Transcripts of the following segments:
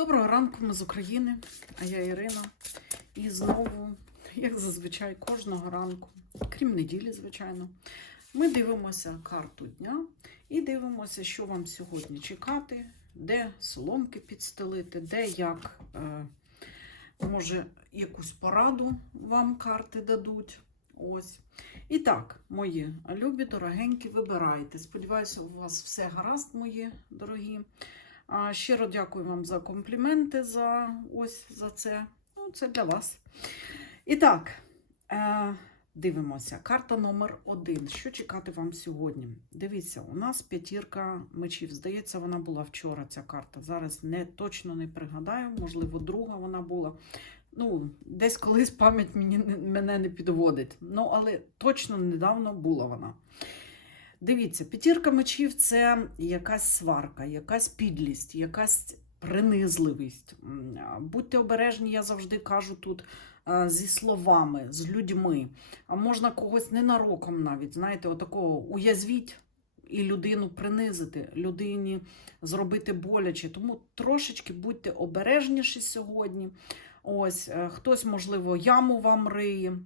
Доброго ранку, ми з України, а я Ірина. І знову, як зазвичай, кожного ранку, крім неділі, звичайно, ми дивимося карту дня і дивимося, що вам сьогодні чекати, де соломки підстелити, де як, е, може, якусь пораду вам карти дадуть. Ось. І так, мої любі, дорогенькі, вибирайте. Сподіваюся, у вас все гаразд, мої дорогі. Щиро дякую вам за компліменти за ось за це. Ну, це для вас. І так, е, дивимося. Карта номер один. Що чекати вам сьогодні? Дивіться, у нас п'ятірка мечів. Здається, вона була вчора, ця карта. Зараз не точно не пригадаю, можливо, друга вона була. Ну, десь колись пам'ять мене не підводить. Ну, але точно недавно була вона. Дивіться, п'ятірка мечів це якась сварка, якась підлість, якась принизливість. Будьте обережні, я завжди кажу тут зі словами, з людьми. А можна когось ненароком навіть, знаєте, отакого уязвіть і людину принизити, людині зробити боляче. Тому трошечки будьте обережніші сьогодні. Ось, е, хтось, можливо, яму вам риє.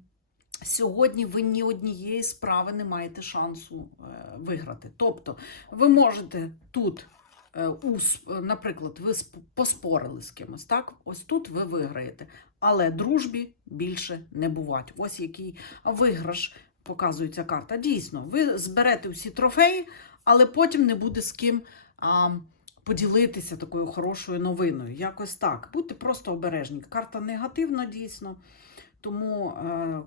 Сьогодні ви ні однієї справи не маєте шансу е, виграти. Тобто, ви можете тут, е, е, наприклад, ви поспорили з кимось, так? Ось тут ви виграєте. Але дружбі більше не бувать. Ось який виграш показує ця карта. Дійсно, ви зберете всі трофеї, але потім не буде з ким а, поділитися такою хорошою новиною. Якось так. Будьте просто обережні. Карта негативна, дійсно. Тому е,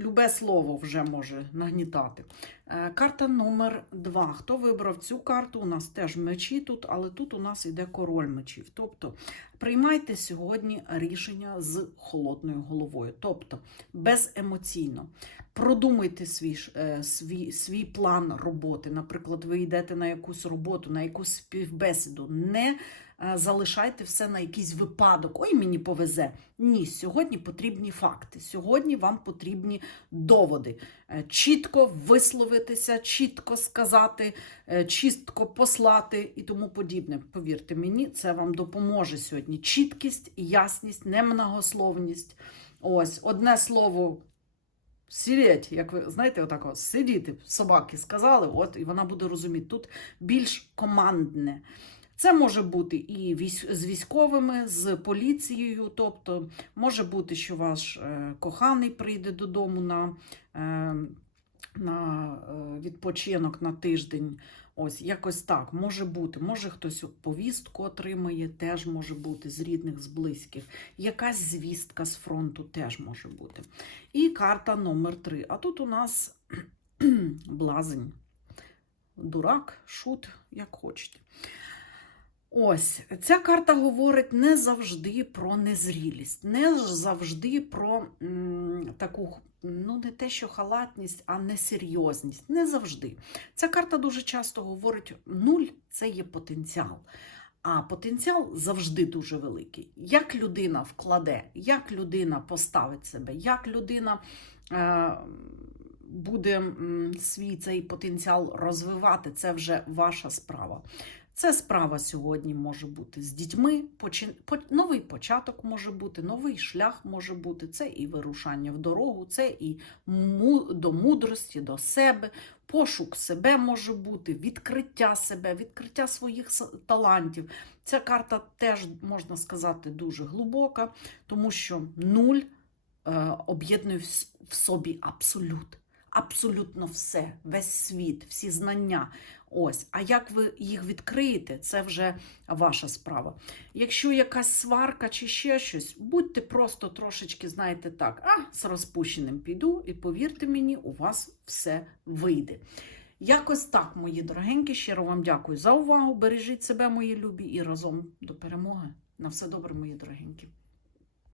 любе слово вже може нагнітати. Е, карта номер два. Хто вибрав цю карту? У нас теж мечі тут, але тут у нас йде король мечів. Тобто приймайте сьогодні рішення з холодною головою, тобто беземоційно. Продумайте свій, е, свій, свій план роботи. Наприклад, ви йдете на якусь роботу, на якусь співбесіду. Не е, залишайте все на якийсь випадок. Ой, мені повезе. Ні, сьогодні потрібні факти. Сьогодні вам потрібні доводи. Чітко висловитися, чітко сказати, е, чітко послати і тому подібне. Повірте мені, це вам допоможе сьогодні. Чіткість, ясність, немногословність. Ось одне слово. Сидіть, як ви знаєте, отак сидіти, собаки сказали, от, і вона буде розуміти. Тут більш командне. Це може бути і з військовими, з поліцією. Тобто, може бути, що ваш е, коханий прийде додому на, е, на е, відпочинок на тиждень. Ось якось так може бути. Може хтось повістку отримає, теж може бути з рідних, з близьких. Якась звістка з фронту теж може бути. І карта номер 3. А тут у нас блазень, дурак, шут, як хочете. Ось ця карта говорить не завжди про незрілість, не завжди про м, таку, ну не те, що халатність, а несерйозність. Не завжди. Ця карта дуже часто говорить: нуль це є потенціал. А потенціал завжди дуже великий. Як людина вкладе, як людина поставить себе, як людина е, буде свій цей потенціал розвивати, це вже ваша справа. Це справа сьогодні може бути з дітьми, новий початок може бути, новий шлях може бути. Це і вирушання в дорогу, це і до мудрості, до себе, пошук себе може бути, відкриття себе, відкриття своїх талантів. Ця карта теж можна сказати дуже глибока, тому що нуль е, об'єднує в собі абсолют. Абсолютно все, весь світ, всі знання. Ось, а як ви їх відкриєте, це вже ваша справа. Якщо якась сварка чи ще щось, будьте просто трошечки, знаєте, так, а з розпущеним піду, і повірте мені, у вас все вийде. Якось так, мої дорогенькі, щиро вам дякую за увагу. Бережіть себе, мої любі, і разом до перемоги. На все добре, мої дорогенькі.